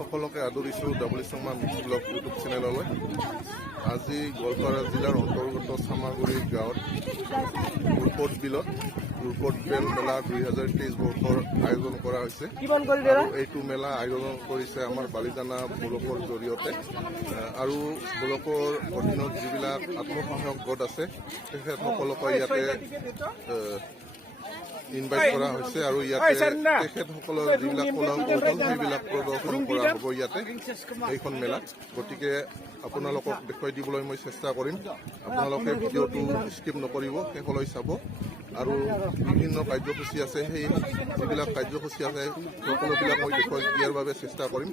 সকলোকে আদৰিছোঁ double Sama mix blog YouTube চেনেললৈ। আজি গোৱালপাৰা জিলাৰ অন্তৰ্গত চামাগুৰি গাঁৱত উৰপদ বিলত উৰপদ বেল মেলা 2023 বৰ্ষৰ আয়োজন কৰা হৈছে। এইটো মেলা আয়োজন কৰিছে আমাৰ বালিজানা ব্লকৰ জৰিয়তে আৰু ব্লকৰ অধীনত যিবিলাক আত্মসহায়ক গোট আছে তেখেতসকলক ইয়াতে ইনভাইট কৰা হৈছে আৰু ইয়াতে তেখেতসকলৰ যিবিলাক কলা কৌশল সেইবিলাক প্ৰদৰ্শন কৰা হ'ব ইয়াতে এইখন মেলাত। গতিকে আপোনালোকক দেখুৱাই দিবলৈ মই চেষ্টা কৰিম। আপোনালোকে ভিডিঅ'টো স্কিপ নকৰিব, শেষলৈ চাব আৰু বিভিন্ন কাৰ্যসূচী আছে, সেই যিবিলাক কাৰ্যসূচী আছে সকলোবিলাক মই দেখুৱাই দিয়াৰ বাবে চেষ্টা কৰিম।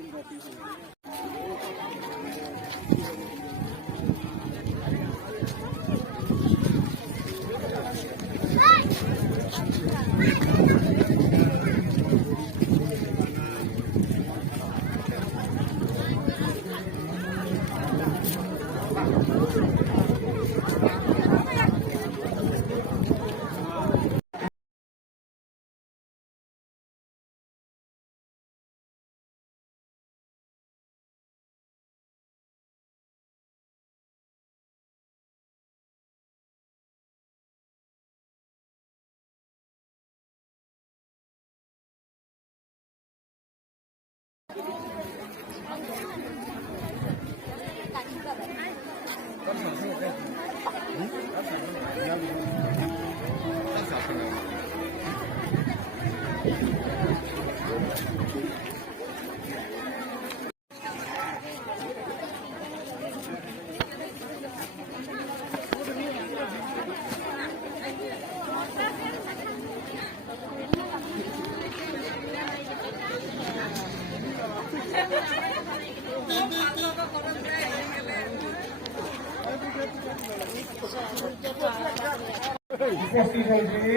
উপস্থিত হয়েছি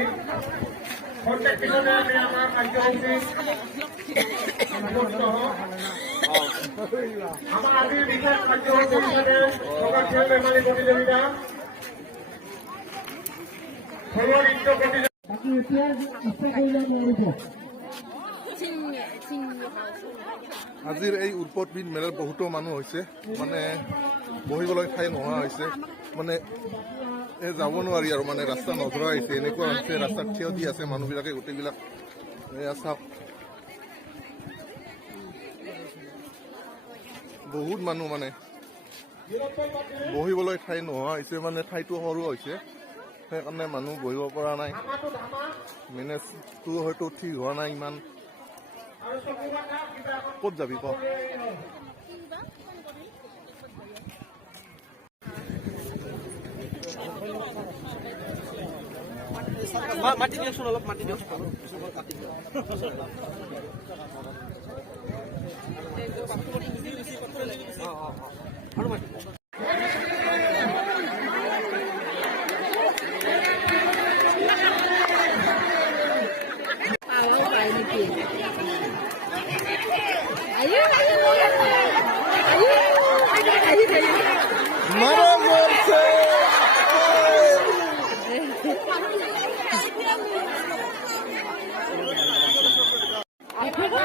প্রত্যেক পিছনে আমি আমার কার্যসূচী আমার আজির বিশেষ কার্যসূচী হিসাবে সবার খেল ধেমালি প্রতিযোগিতা ষোলো নৃত্য প্রতিযোগিতা। আজিৰ এই উৰপদ বিল মেলাত বহুতো মানুহ হৈছে, মানে বহিবলৈ ঠাই নোহোৱা হৈছে, মানে যাব নোৱাৰি আৰু মানে ৰাস্তা নধৰা হৈছে, এনেকুৱা হৈছে ৰাস্তাত থিয় দি আছে মানুহবিলাকে গোটেইবিলাক। চাওক বহুত মানুহ, মানে বহিবলৈ ঠাই নোহোৱা হৈছে, মানে ঠাইটো সৰু হৈছে সেইকাৰণে মানুহ বহিব পৰা নাই, মেনেজটো হয়তো ঠিক হোৱা নাই ইমান। ক'ত যাবি ক? মাটি দিয়কচোন, অলপ মাটি দিয়কচোন। আৰু মাটি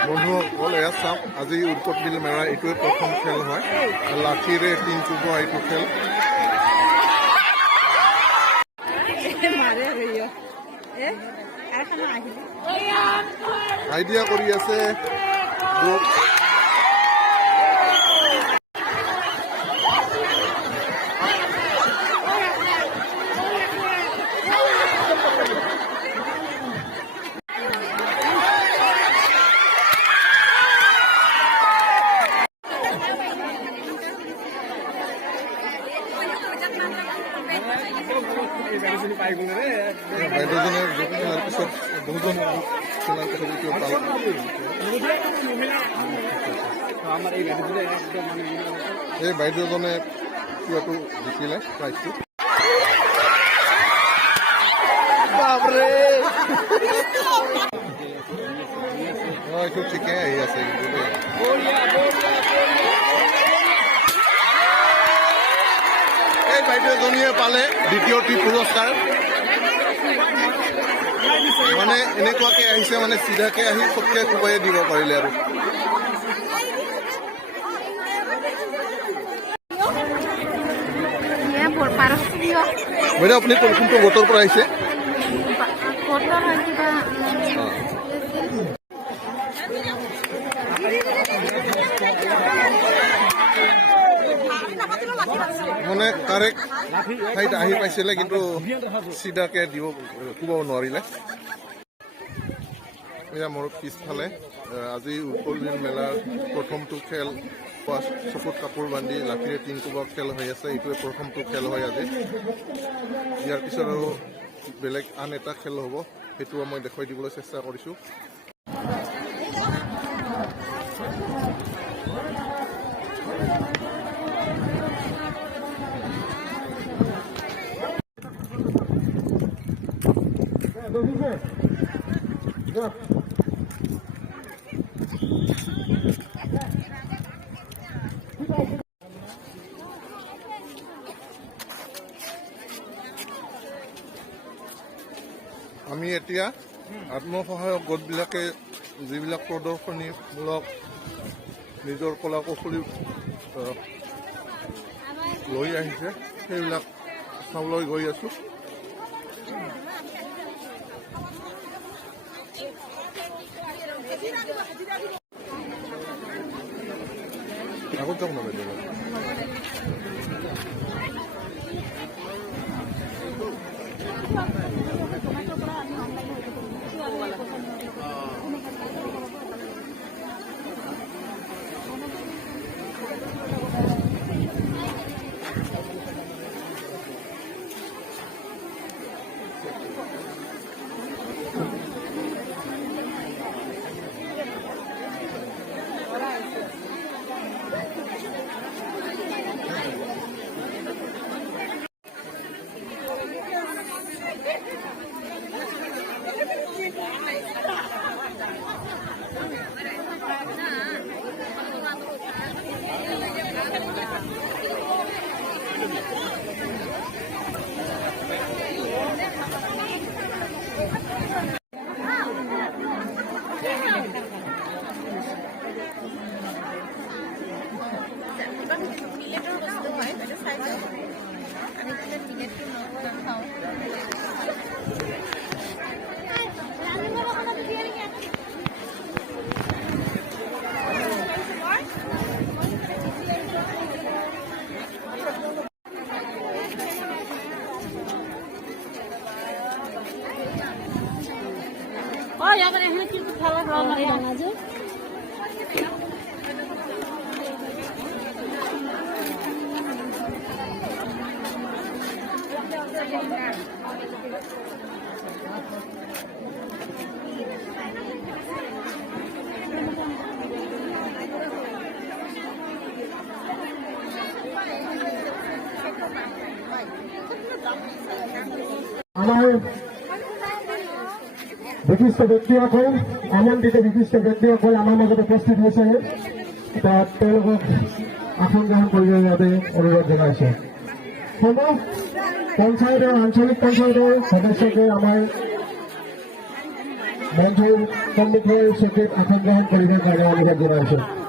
বন্ধুসকল এয়া চাওক, আজি উৰপদ বিল মেলা এইটোৱে প্ৰথম খেল হয়, লাঠিৰে টিন চুবোৱা এইটো খেল। আইডিয়া কৰি আছে বাইদেউজনে খেলাৰ পিছত বহুজন খেলাৰ এই বাইদেউজনে কিবাটো জিকিলে প্ৰাইজটো। এইটো ঠিকেই আহি আছে কিন্তু দেই। এই বাইদেউজনীয়ে পালে দ্বিতীয়টি পুৰস্কাৰ। মানে এনেকুৱাকে আহিছে, মানে চিধাকে আহি চবকে কোবাই দিব পাৰিলে আৰু। ভাৰতীয় বাইদেউ আপুনি কোনটো গোটৰ পৰা আহিছে ভোটৰ হয় কিবা মানে কাৰেক্ট ঠাইত আহি পাইছিলে কিন্তু চিধাকে দিব ক'ব নোৱাৰিলে এয়া মোৰ পিছফালে আজি উৎপলদিন মেলাৰ প্ৰথমটো খেল চকুত কাপোৰ বান্ধি লাঠিৰে টিং কোবৰ খেল হৈ আছে এইটোৱে প্ৰথমটো খেল হয় আজি ইয়াৰ পিছত আৰু বেলেগ আন এটা খেল হ'ব সেইটো মই দেখুৱাই দিবলৈ চেষ্টা কৰিছোঁ আমি এতিয়া আত্মসহায়ক গোটবিলাকে যিবিলাক প্ৰদৰ্শনীমূলক নিজৰ কলা কৌশলী লৈ আহিছে সেইবিলাক চাবলৈ গৈ আছোঁ আগত যাওক না বাইদেউ আমাৰ বিশিষ্ট ব্যক্তিসকল আমন্ত্ৰিত বিশিষ্ট ব্যক্তিসকল আমাৰ মাজত উপস্থিত হৈছে তাত তেওঁলোকক আসন গ্ৰহণ কৰিবৰ বাবে অনুৰোধ জনাইছে সমূহ পঞ্চায়তৰ আঞ্চলিক পঞ্চায়তৰ সদস্যকে আমাৰ মন্ত্ৰীৰ সন্মুখৰ চকীত আসন গ্ৰহণ কৰিবৰ কাৰণে অনুৰোধ জনাইছে